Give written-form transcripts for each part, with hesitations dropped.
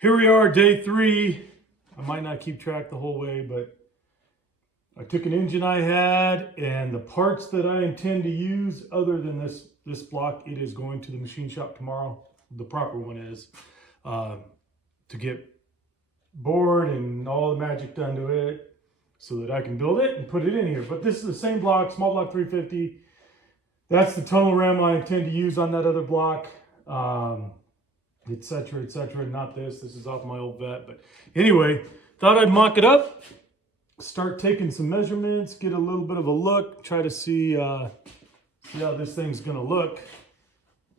Here we are, day 3. I might not keep track the whole way, but I took an engine I had and the parts that I intend to use other than this block, it is going to the machine shop tomorrow. The proper one is to get bored and all the magic done to it so that I can build it and put it in here. But this is the same block, small block 350. That's the tunnel ram I intend to use on that other block. Etc. etc. Not this. This is off my old vet. But anyway, thought I'd mock it up, start taking some measurements, get a little bit of a look, try to see how this thing's going to look.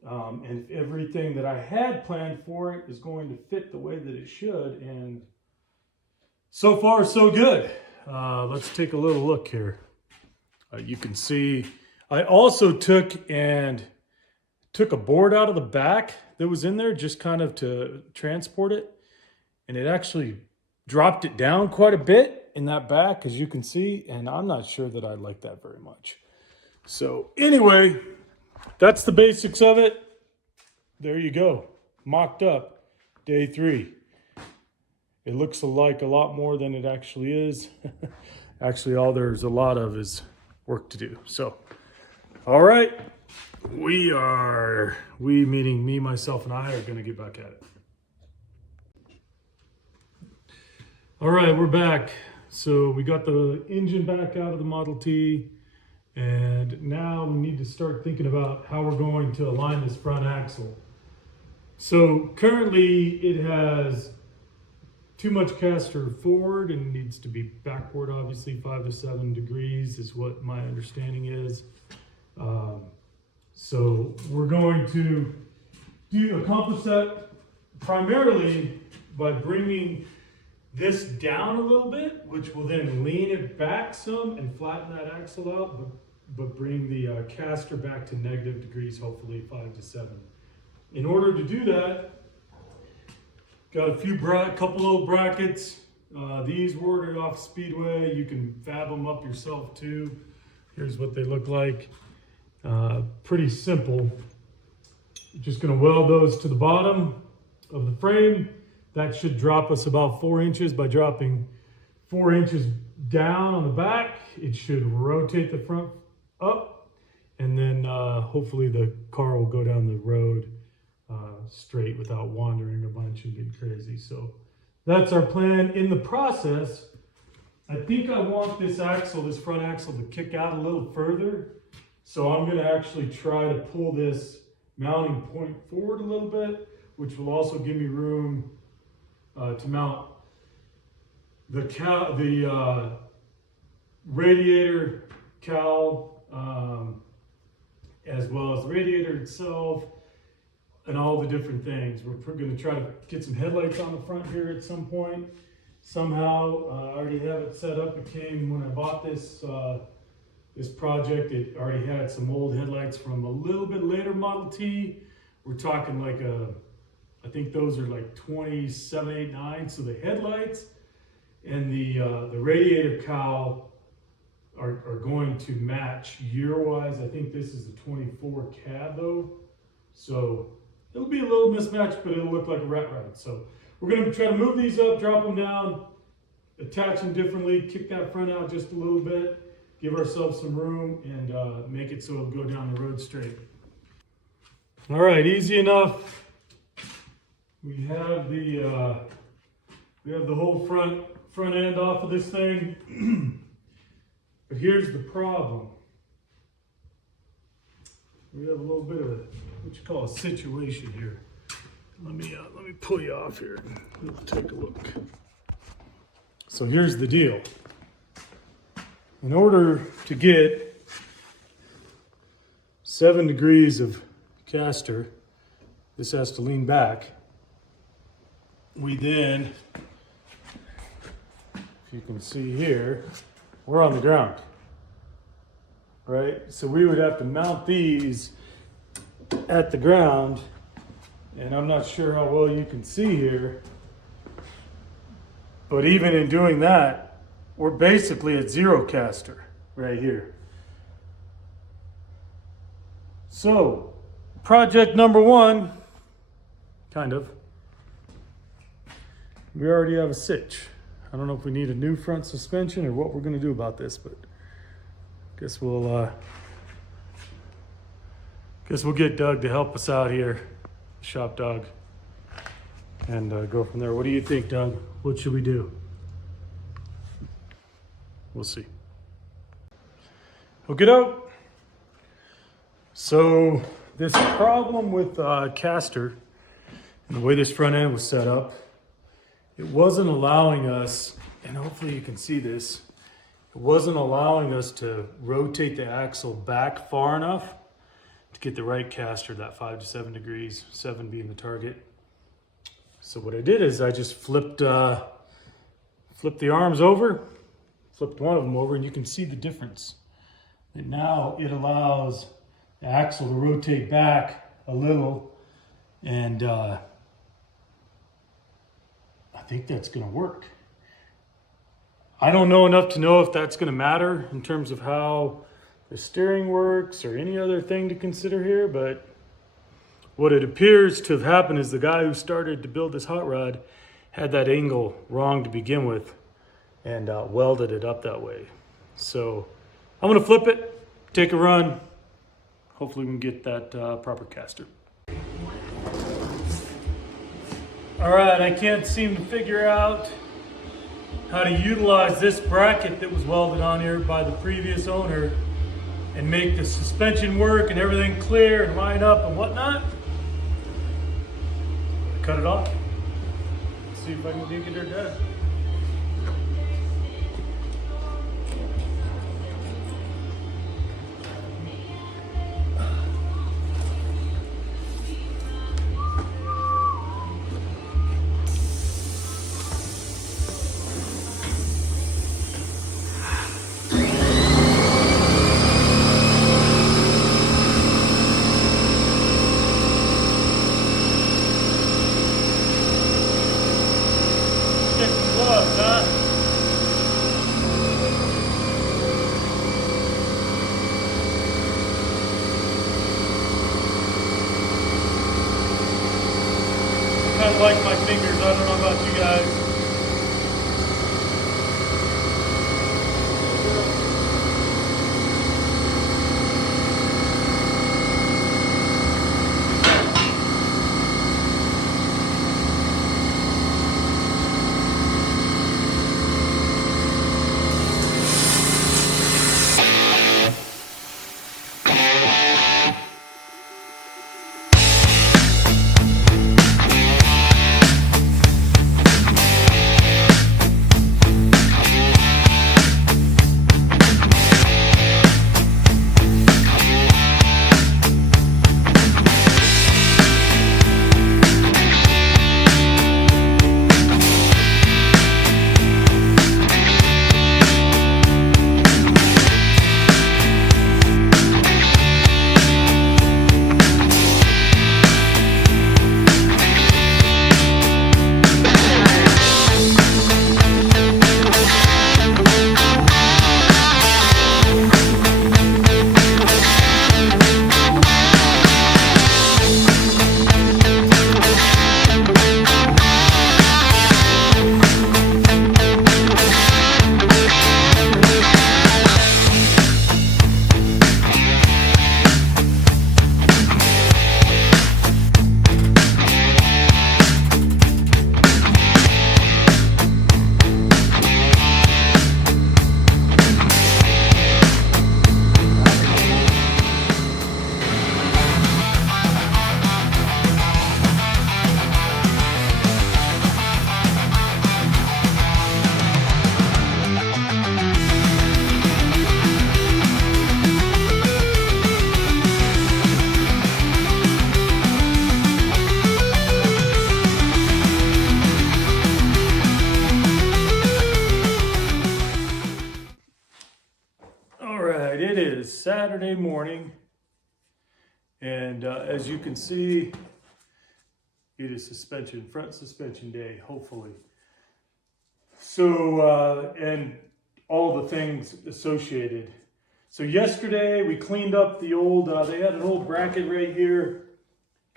And if everything that I had planned for it is going to fit the way that it should. And so far, so good. Let's take a little look here. You can see I also took a board out of the back that was in there just kind of to transport it. And it actually dropped it down quite a bit in that back, as you can see. And I'm not sure that I like that very much. So anyway, that's the basics of it. There you go. Mocked up, day 3. It looks like a lot more than it actually is. Actually, all there's a lot of is work to do. So, all right. We meaning me, myself, and I are going to get back at it. All right, we're back. So we got the engine back out of the Model T, and now we need to start thinking about how we're going to align this front axle. So currently it has too much caster forward and needs to be backward, obviously 5 to 7 degrees is what my understanding is. So we're going to accomplish that primarily by bringing this down a little bit, which will then lean it back some and flatten that axle out, but bring the caster back to negative degrees, hopefully 5 to 7. In order to do that, got a couple old brackets. These were ordered off Speedway. You can fab them up yourself too. Here's what they look like. Pretty simple. Just going to weld those to the bottom of the frame. That should drop us about 4 inches. By dropping 4 inches down on the back, it should rotate the front up, and then hopefully the car will go down the road straight without wandering a bunch and getting crazy. So that's our plan. In the process, I think I want this front axle to kick out a little further. So I'm going to actually try to pull this mounting point forward a little bit, which will also give me room to mount the radiator cowl, as well as the radiator itself and all the different things. We're going to try to get some headlights on the front here at some point. Somehow, I already have it set up. It came when I bought this project. It already had some old headlights from a little bit later Model T. We're talking like I think those are like 27, 8, 9. So the headlights and the radiator cowl are going to match year-wise. I think this is a 24 cab though. So it'll be a little mismatched, but it'll look like a rat rod. So we're going to try to move these up, drop them down, attach them differently, kick that front out just a little bit, give ourselves some room, and make it so it'll go down the road straight. All right, easy enough. We have the whole front end off of this thing. But here's the problem. We have a little bit of what you call a situation here. Let me pull you off here and we'll take a look. So here's the deal. In order to get 7 degrees of caster, this has to lean back. We then, if you can see here, we're on the ground, right? So we would have to mount these at the ground, and I'm not sure how well you can see here, but even in doing that, we're basically at 0 caster right here. So project number 1, kind of, we already have a sitch. I don't know if we need a new front suspension or what we're gonna do about this, but guess we'll get Doug to help us out here, shop dog, and go from there. What do you think, Doug? What should we do? We'll see. Hook it up. So this problem with caster and the way this front end was set up, it wasn't allowing us, and hopefully you can see this, it wasn't allowing us to rotate the axle back far enough to get the right caster, that 5 to 7 degrees, 7 being the target. So what I did is I just flipped the arms over, flipped one of them over, and you can see the difference. And now it allows the axle to rotate back a little, and I think that's gonna work. I don't know enough to know if that's gonna matter in terms of how the steering works or any other thing to consider here, but what it appears to have happened is the guy who started to build this hot rod had that angle wrong to begin with and welded it up that way. So I'm gonna flip it, take a run. Hopefully we can get that proper caster. All right, I can't seem to figure out how to utilize this bracket that was welded on here by the previous owner and make the suspension work and everything clear and line up and whatnot. Cut it off. Let's see if I can dig it or dead. Kind of like my fingers, I don't know about you guys. Saturday morning, and as you can see, it is front suspension day, hopefully. So, and all the things associated. So yesterday we cleaned up the old, they had an old bracket right here,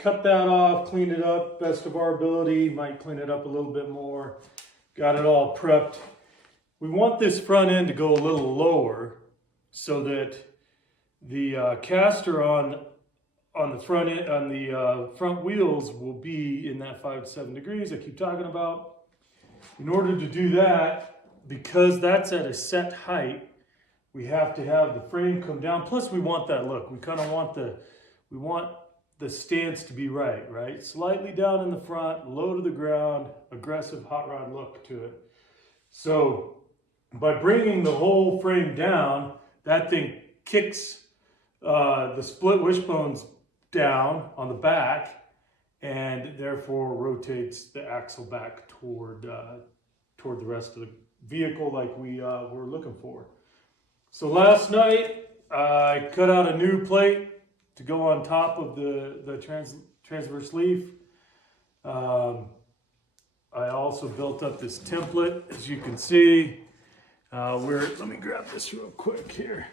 cut that off, cleaned it up best of our ability, might clean it up a little bit more. Got it all prepped. We want this front end to go a little lower so that the caster on the front end, on the front wheels will be in that 5 to 7 degrees I keep talking about. In order to do that, because that's at a set height, we have to have the frame come down. Plus we want that look. We kind of want the stance to be right? Slightly down in the front, low to the ground, aggressive hot rod look to it. So by bringing the whole frame down, that thing kicks the split wishbones down on the back and therefore rotates the axle back toward the rest of the vehicle like we were looking for. So last night I cut out a new plate to go on top of the transverse leaf. I also built up this template, as you can see. Let me grab this real quick here.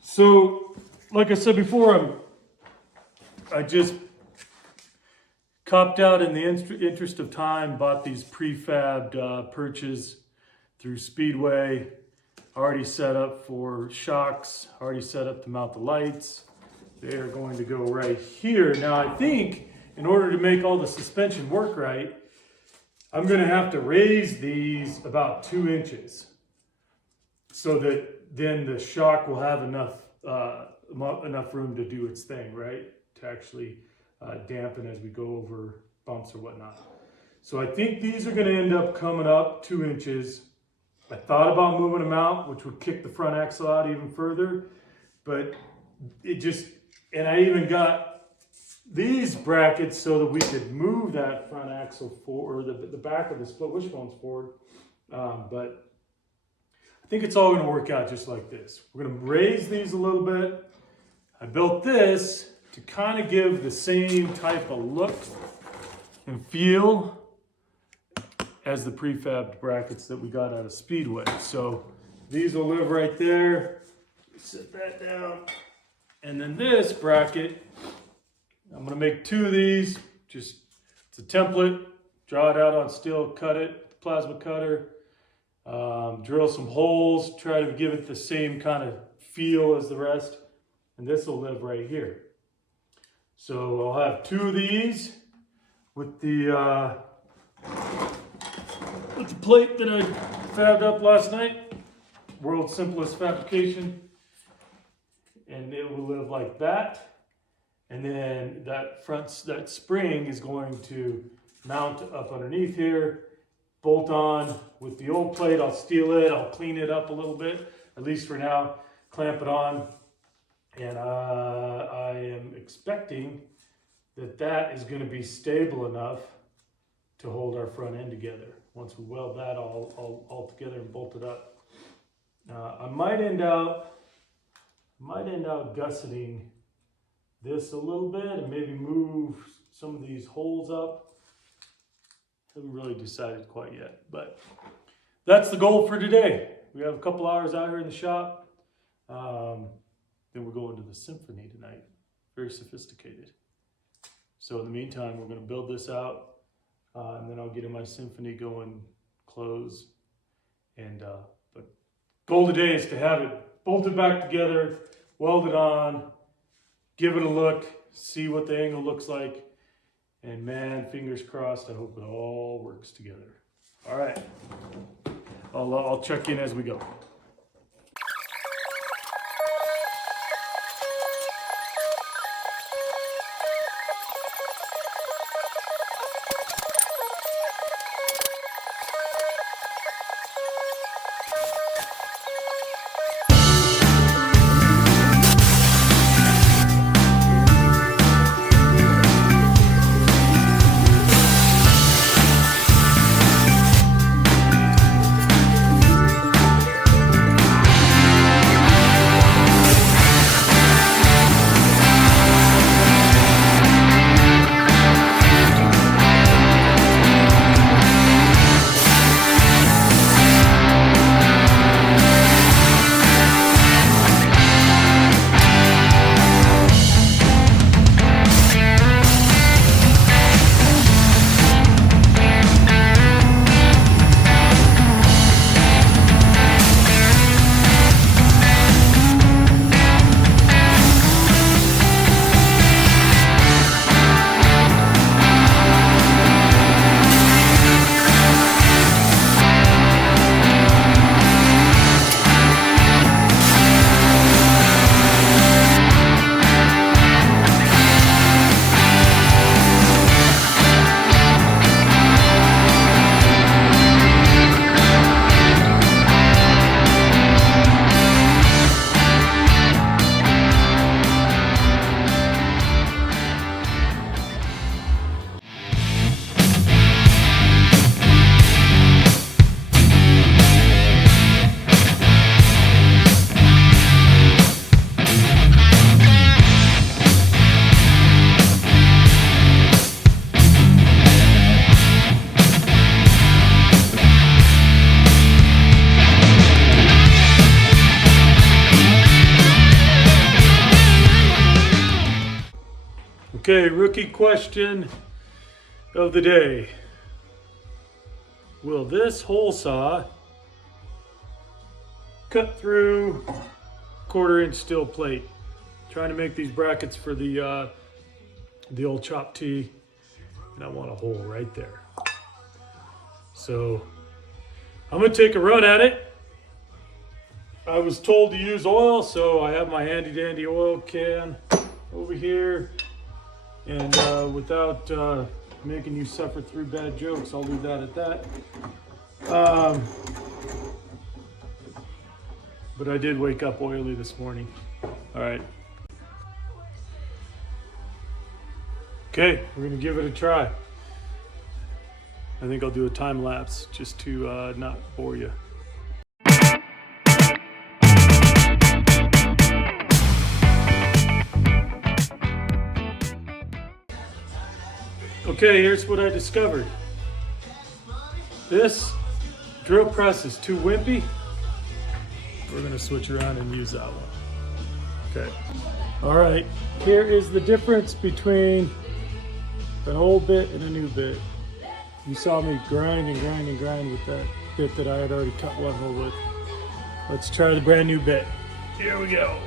So, like I said before, I just copped out in the interest of time, bought these prefabbed perches through Speedway, already set up for shocks, already set up to mount the lights. They are going to go right here. Now I think in order to make all the suspension work right, I'm going to have to raise these about 2 inches so that then the shock will have enough room to do its thing, right? To actually dampen as we go over bumps or whatnot. So I think these are going to end up coming up 2 inches. I thought about moving them out, which would kick the front axle out even further, but it just, and I even got these brackets so that we could move that front axle forward, or the back of the split wishbones forward. But I think it's all going to work out just like this. We're going to raise these a little bit. I built this to kind of give the same type of look and feel as the prefabbed brackets that we got out of Speedway. So these will live right there. Set that down. And then this bracket, I'm gonna make 2 of these. Just, it's a template. Draw it out on steel, cut it, plasma cutter. Drill some holes, try to give it the same kind of feel as the rest. And this will live right here. So I'll have 2 of these with the plate that I fabbed up last night. World's simplest fabrication. And it will live like that. And then that spring is going to mount up underneath here, bolt on with the old plate. I'll steel it, I'll clean it up a little bit, at least for now, clamp it on. And I am expecting that is going to be stable enough to hold our front end together. Once we weld that all together and bolt it up. I might end out gusseting this a little bit and maybe move some of these holes up. Haven't really decided quite yet, but that's the goal for today. We have a couple hours out here in the shop. Then we're going to the symphony tonight. Very sophisticated. So in the meantime, we're going to build this out, and then I'll get in my symphony going, close, and but goal today is to have it bolted back together, welded on, give it a look, see what the angle looks like, and man, fingers crossed, I hope it all works together. All right, I'll check in as we go. rookie question of the day. Will this hole saw cut through 1/4-inch steel plate? Trying to make these brackets for the old CHOPT, and I want a hole right there. So I'm gonna take a run at it. I was told to use oil, so I have my handy dandy oil can over here. And without making you suffer through bad jokes, I'll leave that at that. But I did wake up oily this morning. All right. Okay, we're gonna give it a try. I think I'll do a time lapse just to not bore you. Okay, here's what I discovered. This drill press is too wimpy. We're gonna switch around and use that one. Okay. All right, here is the difference between an old bit and a new bit. You saw me grind and grind and grind with that bit that I had already cut one hole with. Let's try the brand new bit. Here we go.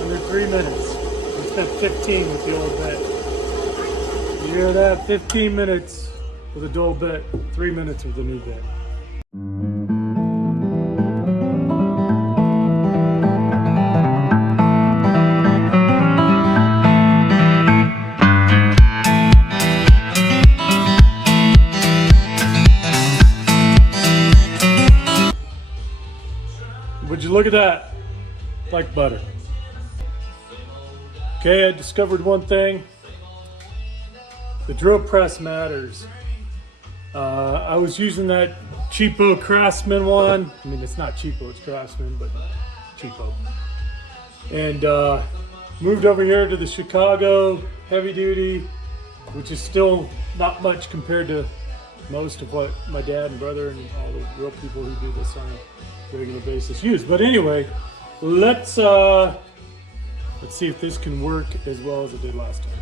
Under 3 minutes. We spent 15 with the old bit. You hear that? 15 minutes with a dull bit, 3 minutes with the new bit. Would you look at that? Like butter. Okay, I discovered one thing. The drill press matters. I was using that cheapo Craftsman one. I mean, it's not cheapo, it's Craftsman, but cheapo. And moved over here to the Chicago heavy duty, which is still not much compared to most of what my dad and brother and all the real people who do this on a regular basis use. But anyway, let's see if this can work as well as it did last time.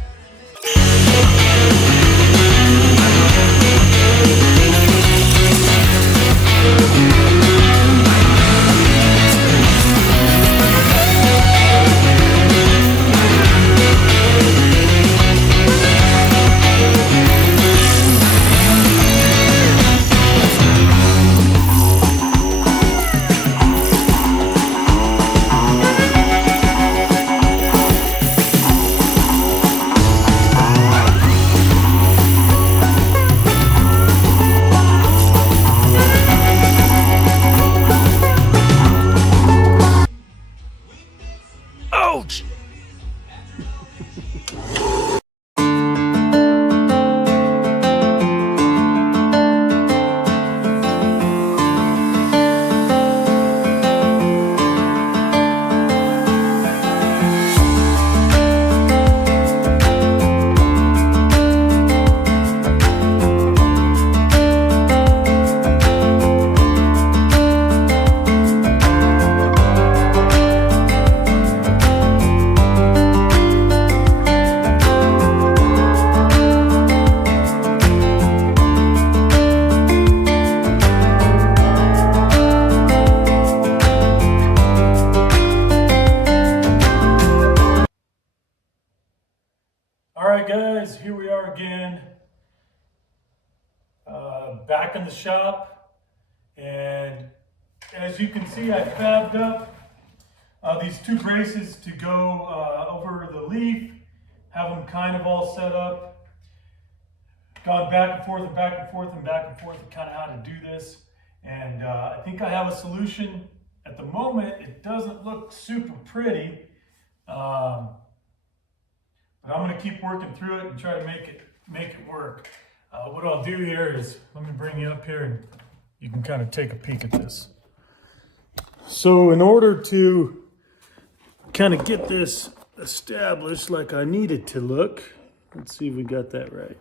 Ouch! Alright guys, here we are again, back in the shop, and as you can see I fabbed up these two braces to go over the leaf, have them kind of all set up. gone back and forth and back and forth and back and forth and kind of how to do this. And I think I have a solution. At the moment, it doesn't look super pretty. But I'm going to keep working through it and try to make it work. What I'll do here is, let me bring you up here and you can kind of take a peek at this. So in order to kind of get this established like I need it to look, let's see if we got that right.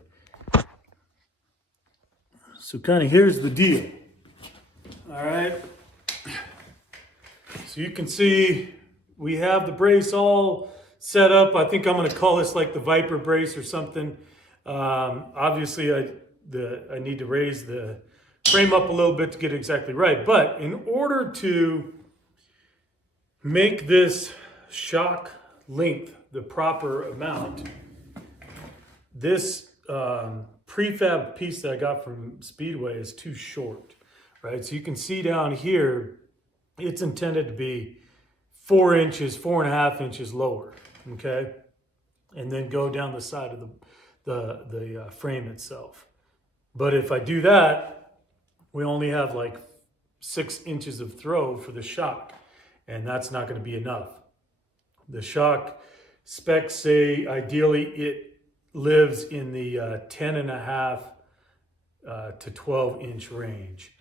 So kind of here's the deal. All right. So you can see we have the brace all set up. I think I'm going to call this like the Viper brace or something. Obviously, I need to raise the frame up a little bit to get it exactly right. But in order to make this shock length the proper amount, this prefab piece that I got from Speedway is too short, right? So you can see down here, it's intended to be 4 inches, 4.5 inches lower, okay? And then go down the side of the frame itself. But if I do that, we only have like 6 inches of throw for the shock, and that's not going to be enough. The shock specs say ideally it lives in the 10.5 to 12 inch range.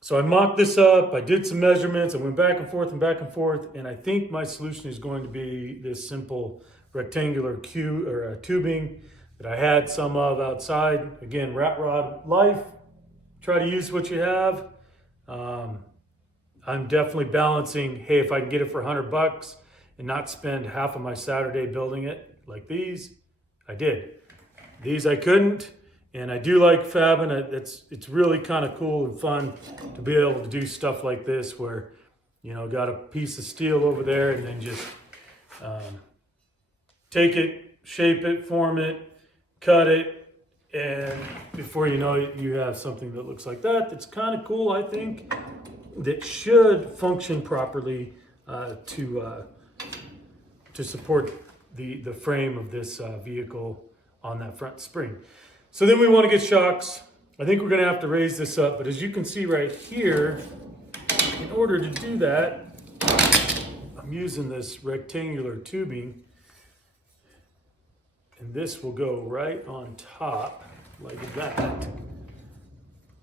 So I mocked this up, I did some measurements, I went back and forth, and I think my solution is going to be this simple rectangular tubing that I had some of outside. Again, rat rod life, try to use what you have. I'm definitely balancing, hey, if I can get it for $100 and not spend half of my Saturday building it like these, I did. These I couldn't, and I do like fabbing. It's really kind of cool and fun to be able to do stuff like this where, you know, got a piece of steel over there and then just take it, shape it, form it, cut it, and before you know it, you have something that looks like that. That's kind of cool, I think, that should function properly to support the frame of this vehicle on that front spring. So then we want to get shocks. I think we're going to have to raise this up, but as you can see right here, in order to do that, I'm using this rectangular tubing, and this will go right on top like that,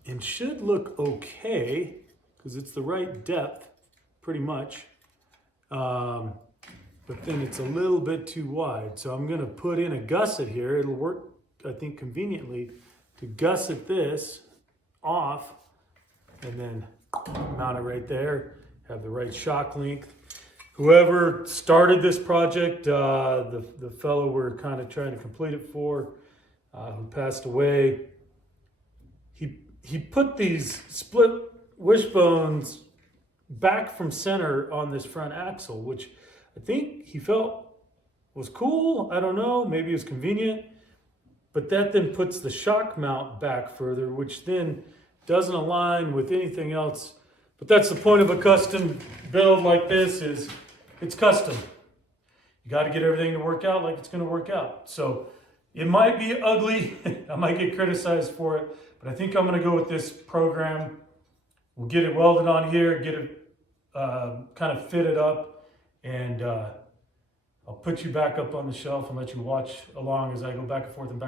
and should look okay because it's the right depth pretty much. But then it's a little bit too wide. So I'm gonna put in a gusset here. It'll work, I think, conveniently to gusset this off and then mount it right there, have the right shock length. Whoever started this project, the fellow we're kind of trying to complete it for, who passed away, he put these split wishbones back from center on this front axle, which I think he felt was cool. I don't know, maybe it was convenient, but that then puts the shock mount back further, which then doesn't align with anything else. But that's the point of a custom build like this, is it's custom. You got to get everything to work out like it's going to work out. So it might be ugly. I might get criticized for it, but I think I'm going to go with this program. We'll get it welded on here, get it kind of fitted up, and I'll put you back up on the shelf and let you watch along as I go back and forth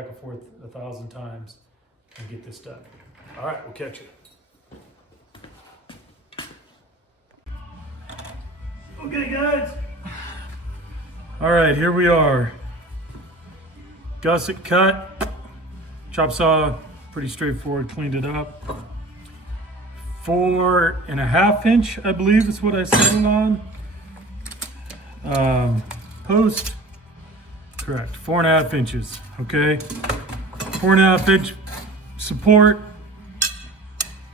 1,000 times and get this done. All right, we'll catch you. Okay, guys. All right, here we are. Gusset cut, chop saw, pretty straightforward, cleaned it up. 4.5 inch, I believe is what I settled on. Post, correct, 4.5 inches, okay? 4.5 inch support,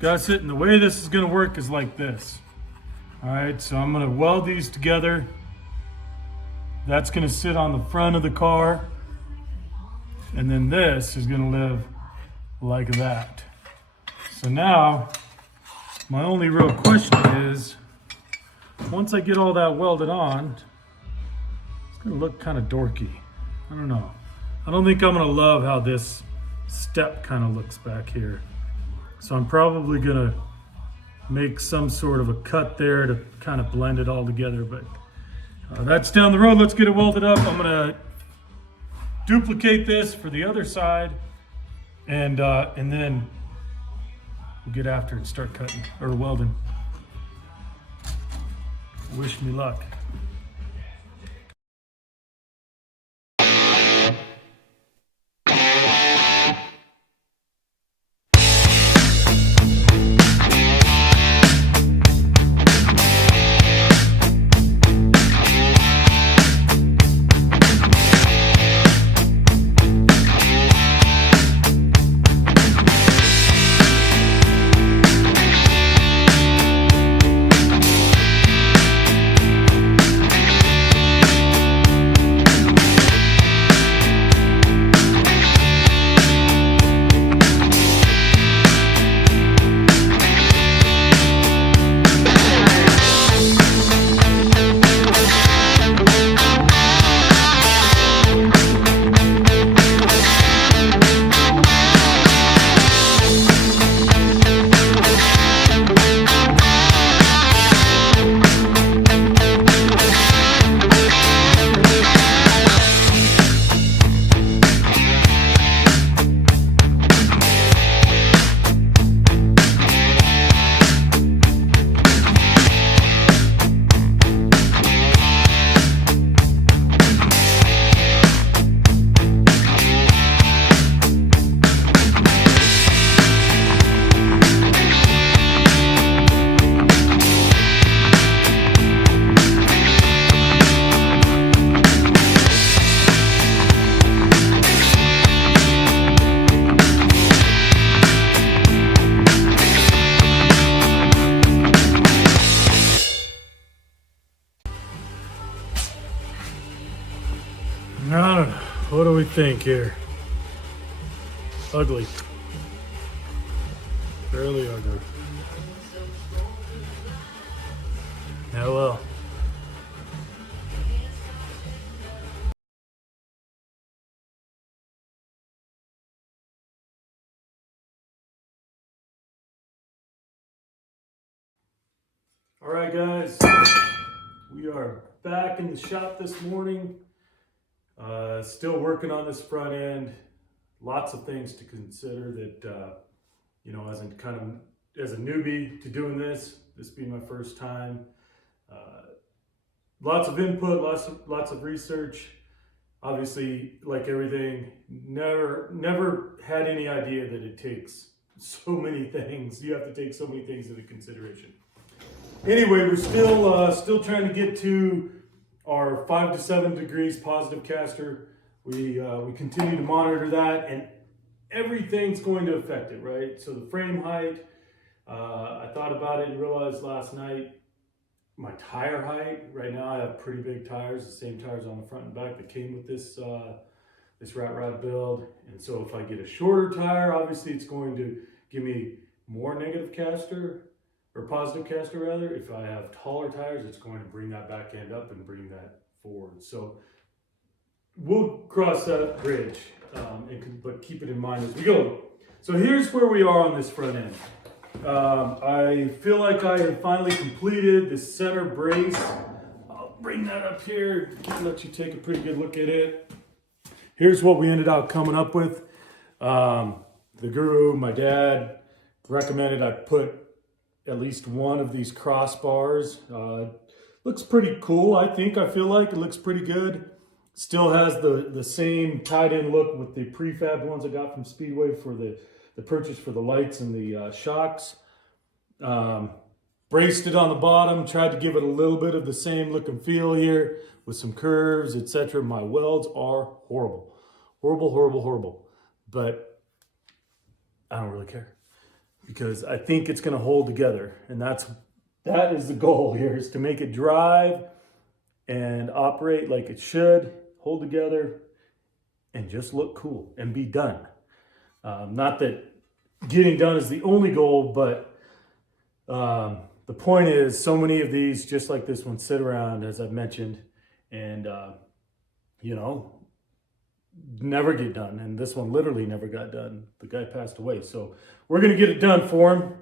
gusset, and the way this is gonna work is like this. All right, so I'm gonna weld these together. That's gonna sit on the front of the car, and then this is gonna live like that. So now, my only real question is, once I get all that welded on, it's gonna look kind of dorky. I don't know. I don't think I'm gonna love how this step kind of looks back here. So I'm probably gonna make some sort of a cut there to kind of blend it all together, but that's down the road. Let's get it welded up. I'm gonna duplicate this for the other side, and then we'll get after it and start cutting or welding. Wish me luck. I don't know. What do we think here? Ugly. Fairly ugly. Yeah, well. All right, guys. We are back in the shop this morning. Still working on this front end. Lots of things to consider that, you know, as a newbie to doing this being my first time. Lots of input, lots of research. Obviously, like everything, never had any idea that it takes so many things. You have to take so many things into consideration. Anyway, we're still trying to get to our 5 to 7 degrees positive caster. We continue to monitor that, and everything's going to affect it, right? So the frame height, I thought about it and realized last night, my tire height, right now I have pretty big tires, the same tires on the front and back that came with this rat rod build. And so if I get a shorter tire, obviously it's going to give me more negative caster, or positive caster rather. If I have taller tires, it's going to bring that back end up and bring that forward. So we'll cross that bridge, but keep it in mind as we go. So here's where we are on this front end. I feel like I have finally completed the center brace. I'll bring that up here, let you take a pretty good look at it. Here's what we ended up coming up with. The guru, my dad, recommended I put at least one of these crossbars. Looks pretty cool, I think. I feel like it looks pretty good. Still has the same tied-in look with the prefab ones I got from Speedway for the purchase for the lights and the shocks. Braced it on the bottom, tried to give it a little bit of the same look and feel here with some curves, etc. My welds are horrible. Horrible, horrible, horrible. But I don't really care, because I think it's going to hold together, and that is the goal here, is to make it drive and operate like it should, hold together, and just look cool and be done. Not that getting done is the only goal, but the point is, so many of these, just like this one, sit around, as I've mentioned, and you know, never get done. And this one literally never got done. The guy passed away. So we're going to get it done for him.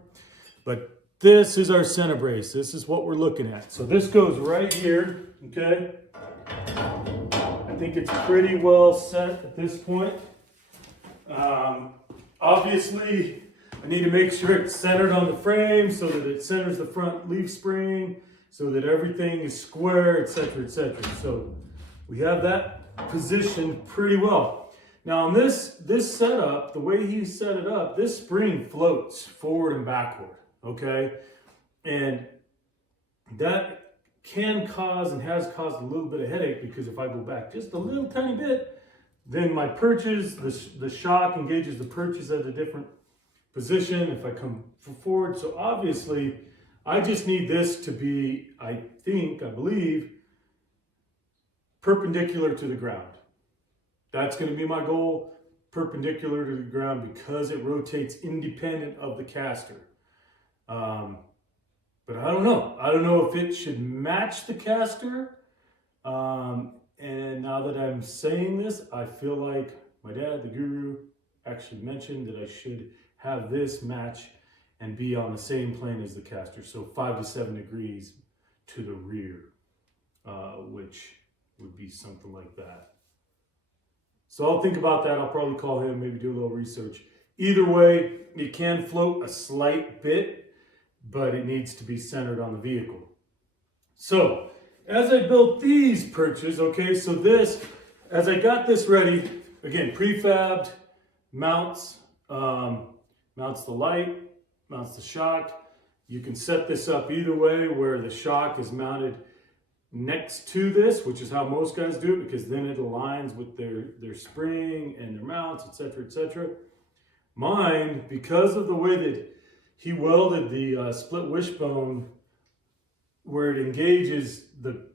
But this is our center brace. This is what we're looking at. So this goes right here, okay? I think it's pretty well set at this point. Obviously, I need to make sure it's centered on the frame so that it centers the front leaf spring, so that everything is square, etc., etc. So we have that positioned pretty well. Now on this setup, the way he set it up, this spring floats forward and backward, okay? And that can cause and has caused a little bit of headache, because if I go back just a little tiny bit, then my perches, the shock engages the perches at a different position if I come forward. So obviously, I just need this to be, I believe, perpendicular to the ground. That's going to be my goal, perpendicular to the ground, because it rotates independent of the caster. But I don't know. I don't know if it should match the caster. And now that I'm saying this, I feel like my dad, the guru, actually mentioned that I should have this match and be on the same plane as the caster. So 5 to 7 degrees to the rear, which would be something like that. So I'll think about that. I'll probably call him, maybe do a little research. Either way, it can float a slight bit, but it needs to be centered on the vehicle. So as I built these perches, okay, so this, as I got this ready, again, prefabbed, mounts the light, mounts the shock. You can set this up either way, where the shock is mounted next to this, which is how most guys do it, because then it aligns with their spring and their mounts, etc., etc. Mine, because of the way that he welded the split wishbone, where it engages the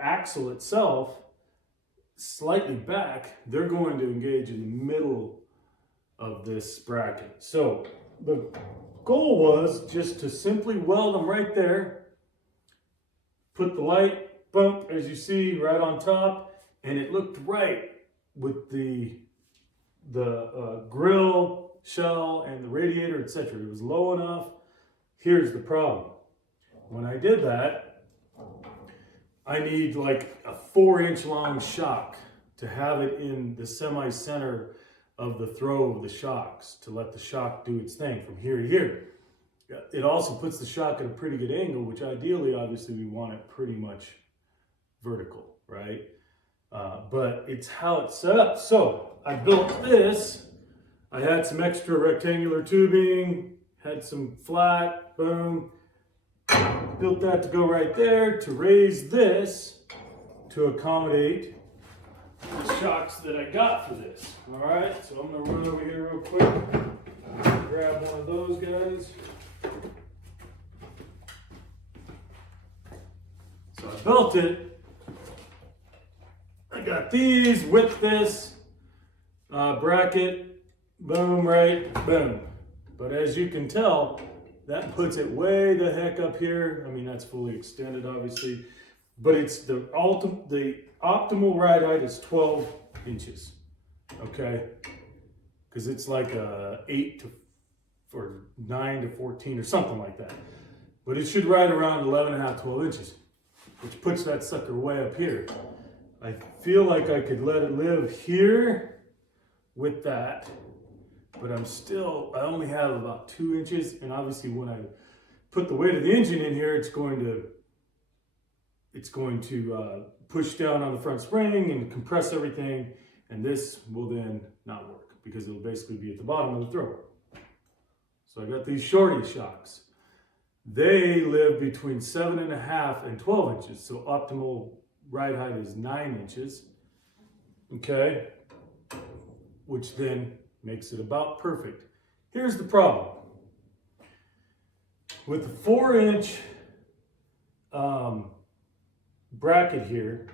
axle itself slightly back, they're going to engage in the middle of this bracket. So the goal was just to simply weld them right there, put the light bump, as you see, right on top, and it looked right with the grill shell and the radiator, etc. It was low enough. Here's the problem. When I did that, I need like a 4-inch long shock to have it in the semi-center of the throw of the shocks, to let the shock do its thing from here to here. It also puts the shock at a pretty good angle, which ideally, obviously, we want it pretty much vertical, right? But it's how it's set up. So I built this. I had some extra rectangular tubing, had some flat, boom. Built that to go right there, to raise this to accommodate the shocks that I got for this. All right, so I'm gonna run over here real quick, grab one of those guys. So I built it. I got these with this bracket, boom, right, boom. But as you can tell, that puts it way the heck up here. I mean, that's fully extended, obviously, but it's the optimal ride height is 12 inches, okay? Because it's like a 9 to 14 or something like that. But it should ride around 11 and a half, 12 inches, which puts that sucker way up here. I feel like I could let it live here with that, but I only have about 2 inches, and obviously when I put the weight of the engine in here, it's going to push down on the front spring and compress everything, and this will then not work because it'll basically be at the bottom of the thrower. So I got these shorty shocks. They live between 7.5 and 12 inches, so optimal ride height is 9 inches, okay? Which then makes it about perfect. Here's the problem. With the 4-inch bracket here,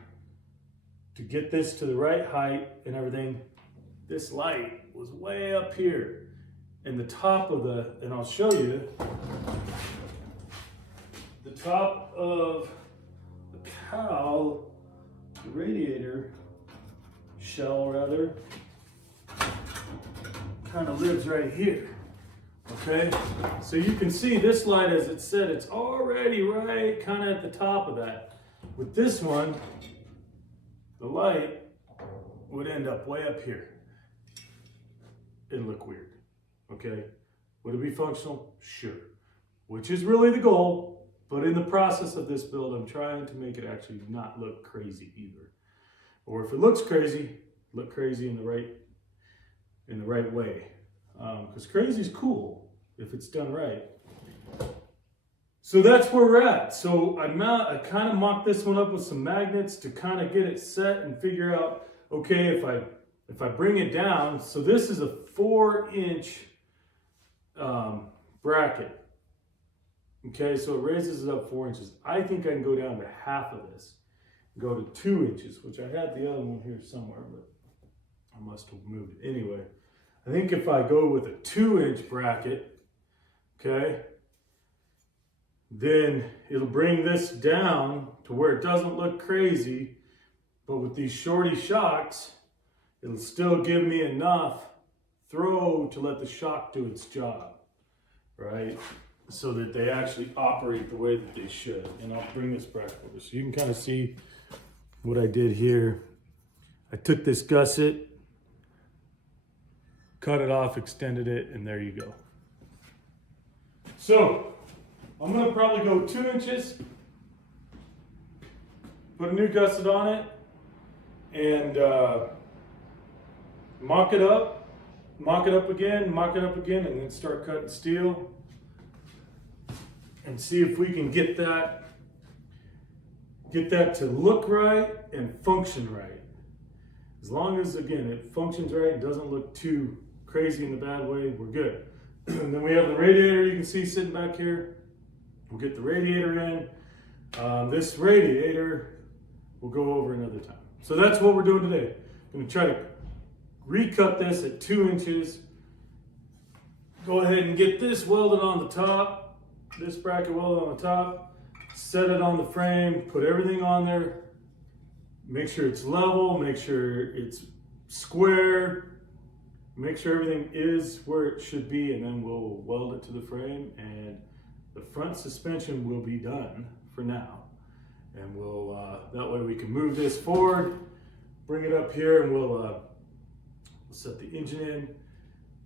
to get this to the right height and everything, this light was way up here. And the top of and I'll show you, the top of the cowl, the radiator, shell rather, kind of lives right here. Okay, so you can see this light, as it said, it's already right kind of at the top of that. With this one, the light would end up way up here. It'd look weird. Okay, would it be functional? Sure. Which is really the goal, but in the process of this build, I'm trying to make it actually not look crazy either. Or if it looks crazy, look crazy in the right way. Because crazy is cool if it's done right. So that's where we're at. So I kind of mocked this one up with some magnets to kind of get it set and figure out, okay, if I bring it down, so this is a 4-inch bracket. Okay, so it raises it up 4 inches. I think I can go down to half of this, go to 2 inches, which I had the other one here somewhere, but I must have moved it. Anyway, I think if I go with a 2-inch bracket, okay, then it'll bring this down to where it doesn't look crazy, but with these shorty shocks, it'll still give me enough throw to let the shock do its job, right? So that they actually operate the way that they should. And I'll bring this back over so you can kind of see what I did here. I took this gusset, cut it off, extended it, and there you go. So I'm gonna probably go 2 inches, put a new gusset on it, and mock it up again, and then start cutting steel and see if we can get that to look right and function right. As long as, again, it functions right and doesn't look too crazy in the bad way, we're good. And then we have the radiator you can see sitting back here. We'll get the radiator in. This radiator we'll go over another time. So that's what we're doing today. I'm gonna try to recut this at 2 inches. Go ahead and get this welded on the top. This bracket welded on the top, set it on the frame, put everything on there, make sure it's level, make sure it's square, make sure everything is where it should be, and then we'll weld it to the frame, and the front suspension will be done for now. And we'll, that way we can move this forward, bring it up here, and we'll set the engine in,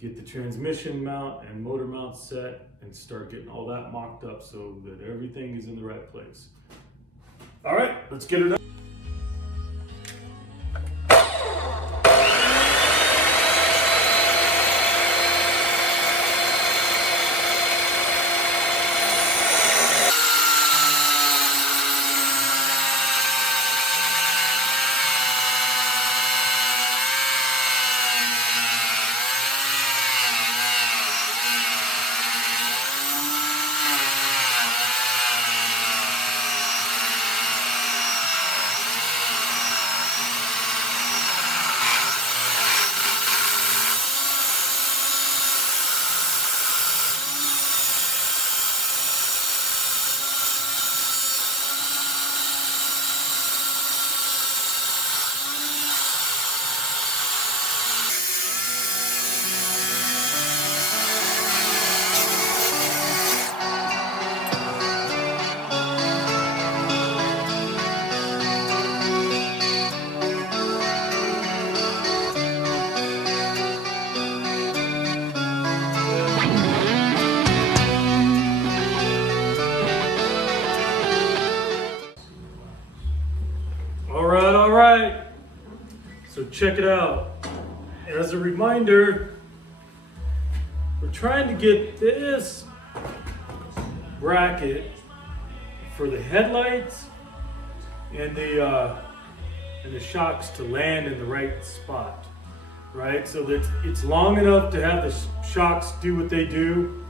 get the transmission mount and motor mount set, and start getting all that mocked up so that everything is in the right place. All right, let's get it done. All right. So check it out. As a reminder, we're trying to get this bracket for the headlights and the shocks to land in the right spot, right? So that it's long enough to have the shocks do what they do,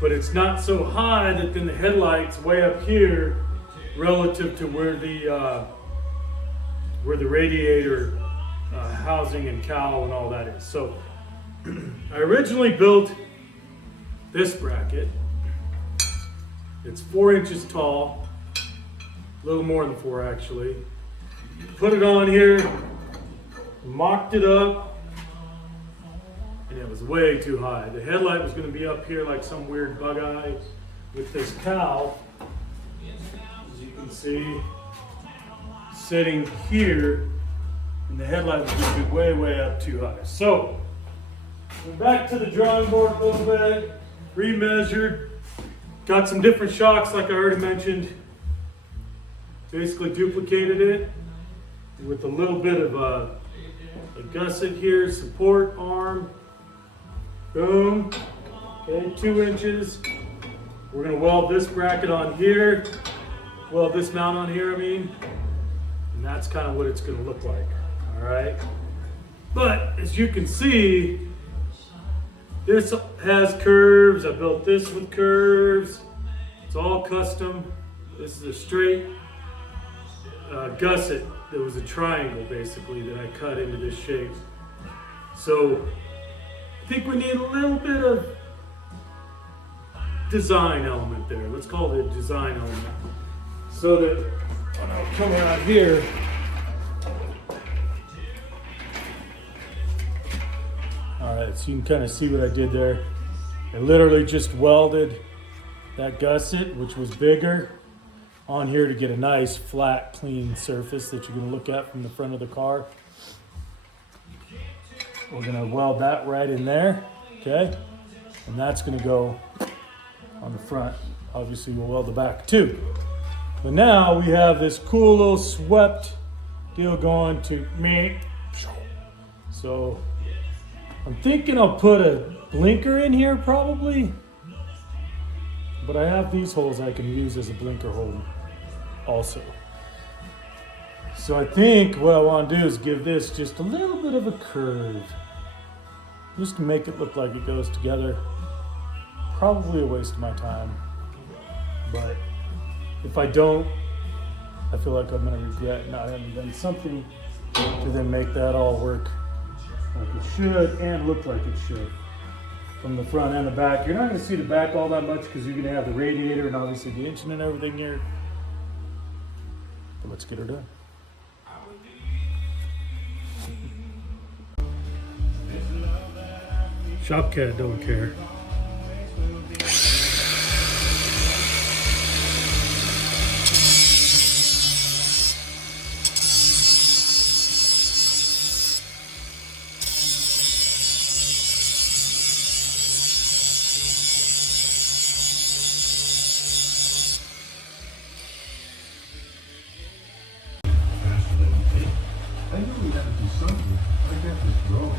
but it's not so high that then the headlights way up here relative to where the radiator housing and cowl and all that is. So I originally built this bracket. It's 4 inches tall, a little more than 4 actually. Put it on here, mocked it up, and it was way too high. The headlight was going to be up here like some weird bug eye with this cowl, as you can see, sitting here, and the headlight was going to be way, way up too high. So, we're back to the drawing board a little bit, remeasured, got some different shocks like I already mentioned, basically duplicated it with a little bit of a gusset here, support arm, boom, okay, 2 inches. We're gonna weld this bracket on here, weld this mount on here, and that's kind of what it's gonna look like, all right? But as you can see, this has curves. I built this with curves. It's all custom. This is a straight gusset that was a triangle basically that I cut into this shape. So I think we need a little bit of design element there. Let's call it a design element. So that when I come out here, all right, so you can kind of see what I did there. I literally just welded that gusset, which was bigger, on here to get a nice, flat, clean surface that you're going to look at from the front of the car. We're going to weld that right in there, okay? And that's going to go on the front. Obviously, we'll weld the back too. But now we have this cool little swept deal going to me. So I'm thinking I'll put a blinker in here probably, but I have these holes I can use as a blinker hole also. So I think what I want to do is give this just a little bit of a curve, just to make it look like it goes together. Probably a waste of my time, but if I don't, I feel like I'm going to regret not having done something to then make that all work like it should and look like it should from the front and the back. You're not going to see the back all that much because you're going to have the radiator and obviously the engine and everything here. But let's get her done. Shopcat don't care. I knew we had to do something. I got this wrong.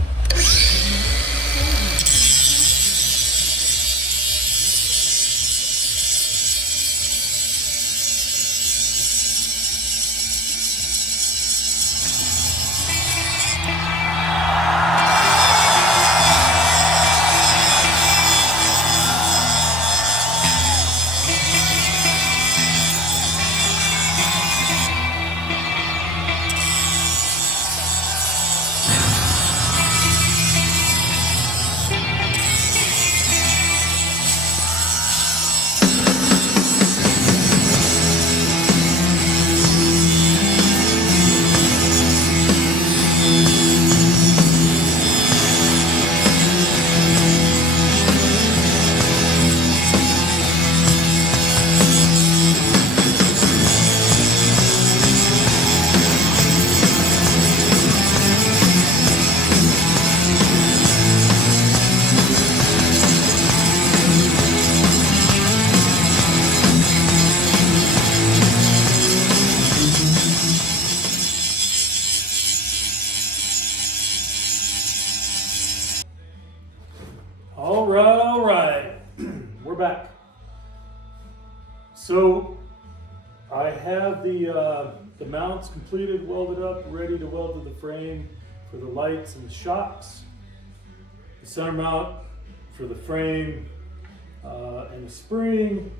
All right. We're back. So I have the mounts completed, welded up, ready to weld to the frame for the lights and the shocks. The center mount for the frame and the spring.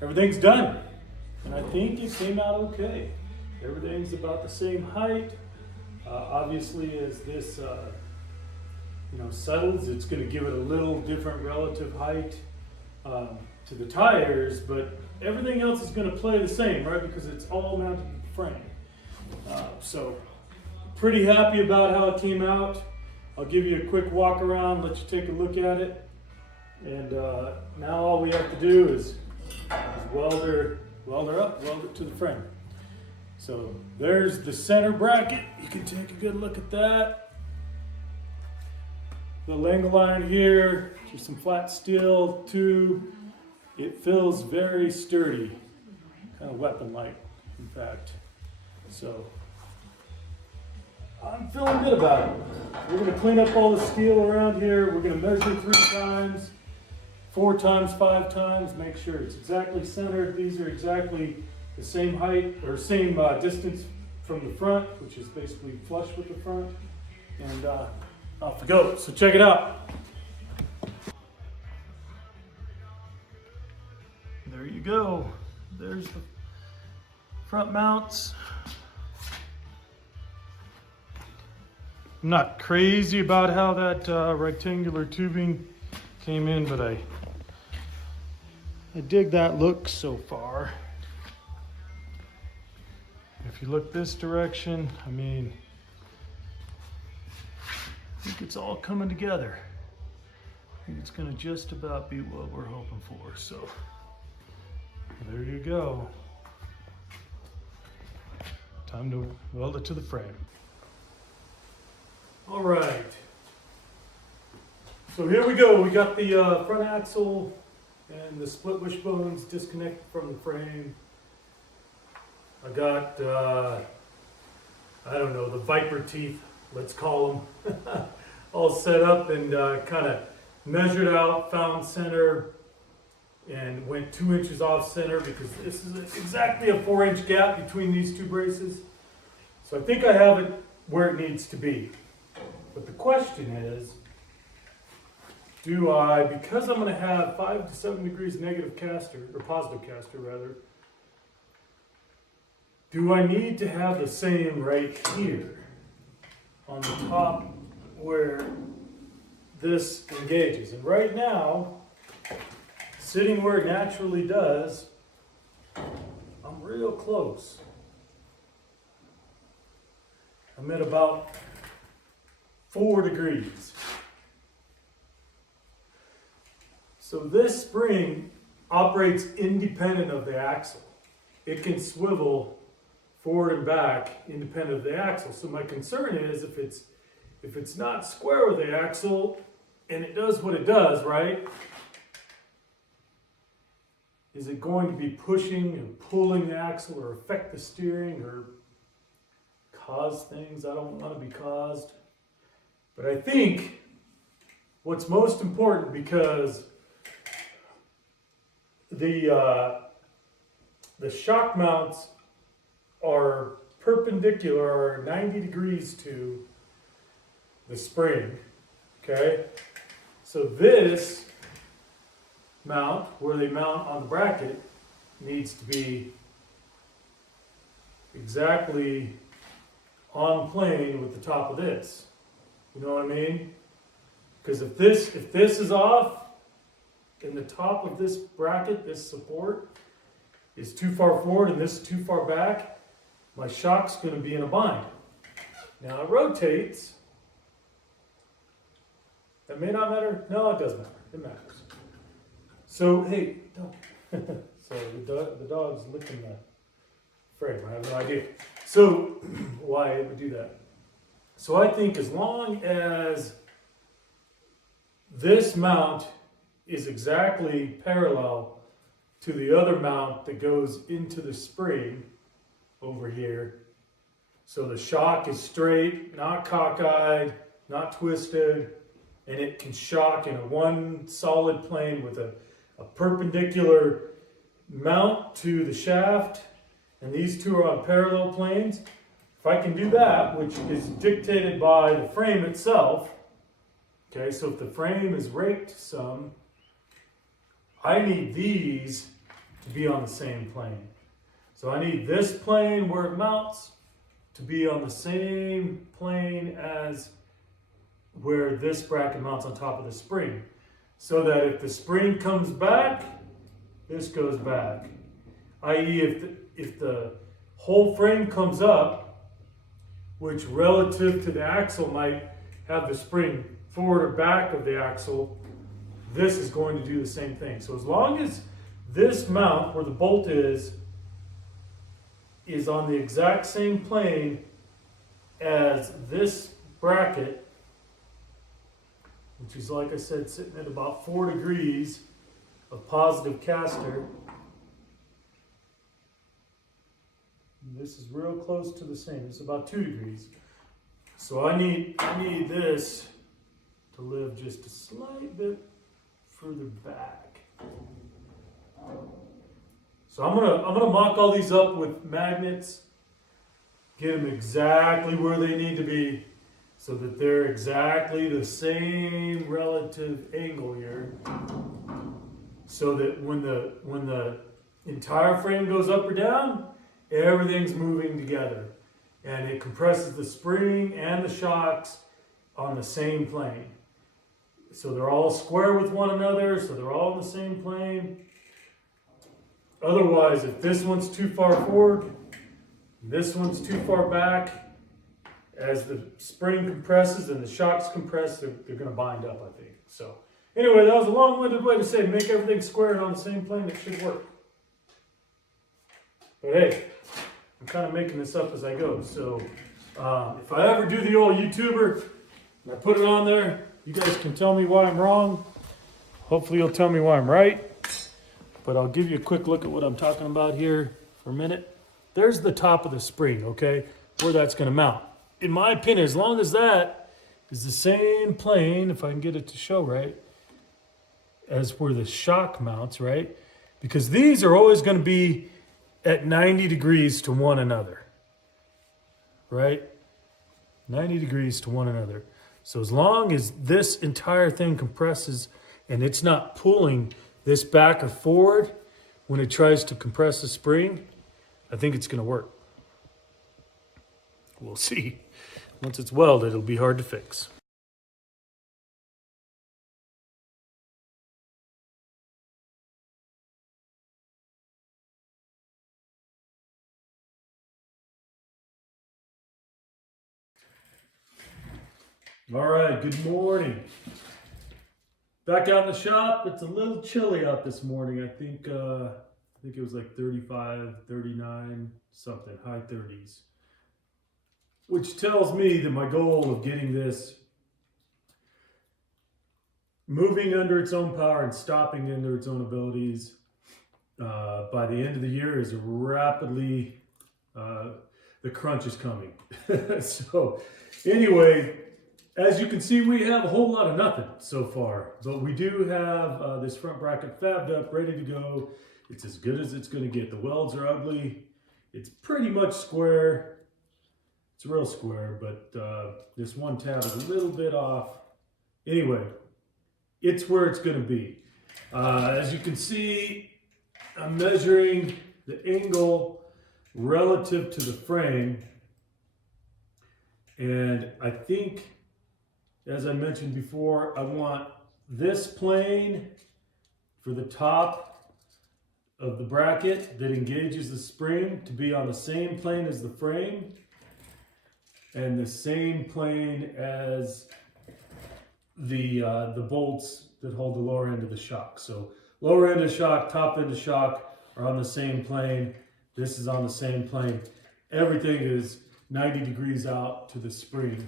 Everything's done. And I think it came out okay. Everything's about the same height. Obviously, as this settles, it's going to give it a little different relative height to the tires, but everything else is going to play the same, right? Because it's all mounted to the frame. So pretty happy about how it came out. I'll give you a quick walk around, let you take a look at it. And now all we have to do is weld her up, weld it to the frame. So there's the center bracket. You can take a good look at that. The angle line here, just some flat steel tube. It feels very sturdy, kind of weapon-like, in fact. So I'm feeling good about it. We're going to clean up all the steel around here. We're going to measure 3 times, 4 times, 5 times, make sure it's exactly centered. These are exactly the same height or same distance from the front, which is basically flush with the front. And off we go. So check it out. There you go. There's the front mounts. I'm not crazy about how that rectangular tubing came in, but I dig that look so far. If you look this direction, I mean, I think it's all coming together. I think it's gonna just about be what we're hoping for, so there you go. Time to weld it to the frame. All right, so here we go. We got the front axle and the split wishbones disconnected from the frame. I got, I don't know, the viper teeth, let's call them, all set up and kind of measured out, found center, and went 2 inches off center because this is exactly a 4-inch gap between these 2 braces. So I think I have it where it needs to be. But the question is, do I, because I'm going to have 5 to 7 degrees negative caster, or positive caster rather, do I need to have the same right here on the top where this engages? And right now, sitting where it naturally does, I'm real close. I'm at about 4 degrees. So this spring operates independent of the axle. It can swivel forward and back independent of the axle. So my concern is if it's not square with the axle and it does what it does, right? Is it going to be pushing and pulling the axle or affect the steering or cause things I don't want to be caused? But I think what's most important, because the shock mounts are perpendicular, or 90 degrees to the spring, okay? So this mount, where they mount on the bracket, needs to be exactly on plane with the top of this. You know what I mean? Because if this is off, and the top of this bracket, this support, is too far forward and this is too far back, my shock's going to be in a bind. Now it rotates. That may not matter. No, it does matter. It matters. So, hey, don't. So the dog's licking the frame. I have no idea. So why it would do that. So I think as long as this mount is exactly parallel to the other mount that goes into the spring over here, so the shock is straight, not cockeyed, not twisted, and it can shock in a one solid plane with a perpendicular mount to the shaft, and these two are on parallel planes. If I can do that, which is dictated by the frame itself, okay, so if the frame is raked some, I need these to be on the same plane. So I need this plane where it mounts to be on the same plane as where this bracket mounts on top of the spring. So that if the spring comes back, this goes back. i.e. if the whole frame comes up, which relative to the axle might have the spring forward or back of the axle, this is going to do the same thing. So as long as this mount where the bolt is on the exact same plane as this bracket, which is, like I said, sitting at about 4 degrees of positive caster. This is real close to the same. It's about 2 degrees. So I need this to live just a slight bit further back. So I'm gonna mock all these up with magnets, get them exactly where they need to be, so that they're exactly the same relative angle here. So that when the entire frame goes up or down, everything's moving together. And it compresses the spring and the shocks on the same plane. So they're all square with one another, so they're all in the same plane. Otherwise, if this one's too far forward, this one's too far back, as the spring compresses and the shocks compress, they're going to bind up, I think. So anyway, that was a long-winded way to say make everything square and on the same plane. It should work. But hey, I'm kind of making this up as I go. So if I ever do the old YouTuber and I put it on there, you guys can tell me why I'm wrong. Hopefully you'll tell me why I'm right. But I'll give you a quick look at what I'm talking about here for a minute. There's the top of the spring, okay, where that's going to mount. In my opinion, as long as that is the same plane, if I can get it to show right, as where the shock mounts, right? Because these are always going to be at 90 degrees to one another, right? 90 degrees to one another. So as long as this entire thing compresses and it's not pulling this back or forward when it tries to compress the spring, I think it's going to work. We'll see. Once it's welded, it'll be hard to fix. All right, good morning. Back out in the shop. It's a little chilly out this morning. I think it was like 35, 39, something, high 30s. Which tells me that my goal of getting this moving under its own power and stopping under its own abilities by the end of the year is rapidly, the crunch is coming. So anyway, as you can see, we have a whole lot of nothing so far, but we do have this front bracket fabbed up, ready to go. It's as good as it's going to get. The welds are ugly. It's pretty much square. It's real square, but this one tab is a little bit off. Anyway, it's where it's going to be. As you can see, I'm measuring the angle relative to the frame. And I think, as I mentioned before, I want this plane for the top of the bracket that engages the spring to be on the same plane as the frame and the same plane as the bolts that hold the lower end of the shock. So lower end of shock, top end of shock are on the same plane. This is on the same plane. Everything is 90 degrees out to the spring,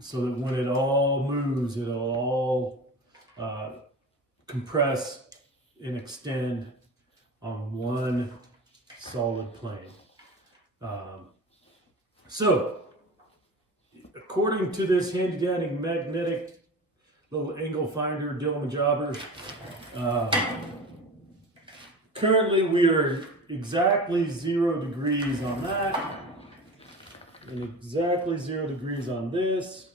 so that when it all moves, it'll all compress and extend on one solid plane. So, according to this handy dandy magnetic little angle finder, Dylan Jobber, currently we are exactly 0 degrees on that, and exactly 0 degrees on this.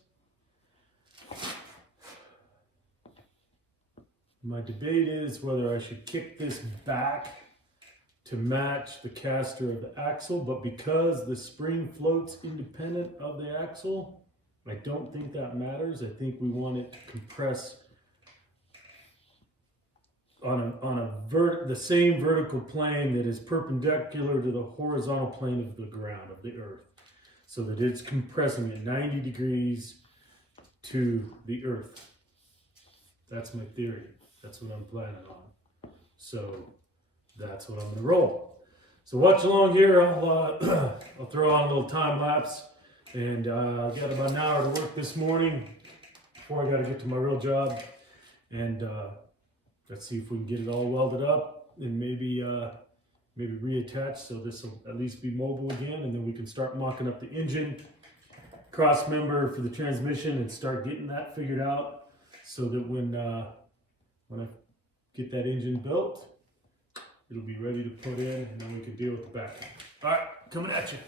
My debate is whether I should kick this back to match the caster of the axle, but because the spring floats independent of the axle, I don't think that matters. I think we want it to compress on the same vertical plane that is perpendicular to the horizontal plane of the ground, of the earth. so that it's compressing at 90 degrees to the earth. That's my theory. That's what I'm planning on. So that's what I'm gonna roll. So watch along here. I'll throw on a little time lapse, and I got about an hour to work this morning before I got to get to my real job, and let's see if we can get it all welded up and maybe reattach so this will at least be mobile again, and then we can start mocking up the engine, cross member for the transmission, and start getting that figured out so that when I get that engine built, it'll be ready to put in, and then we can deal with the back. All right, coming at you.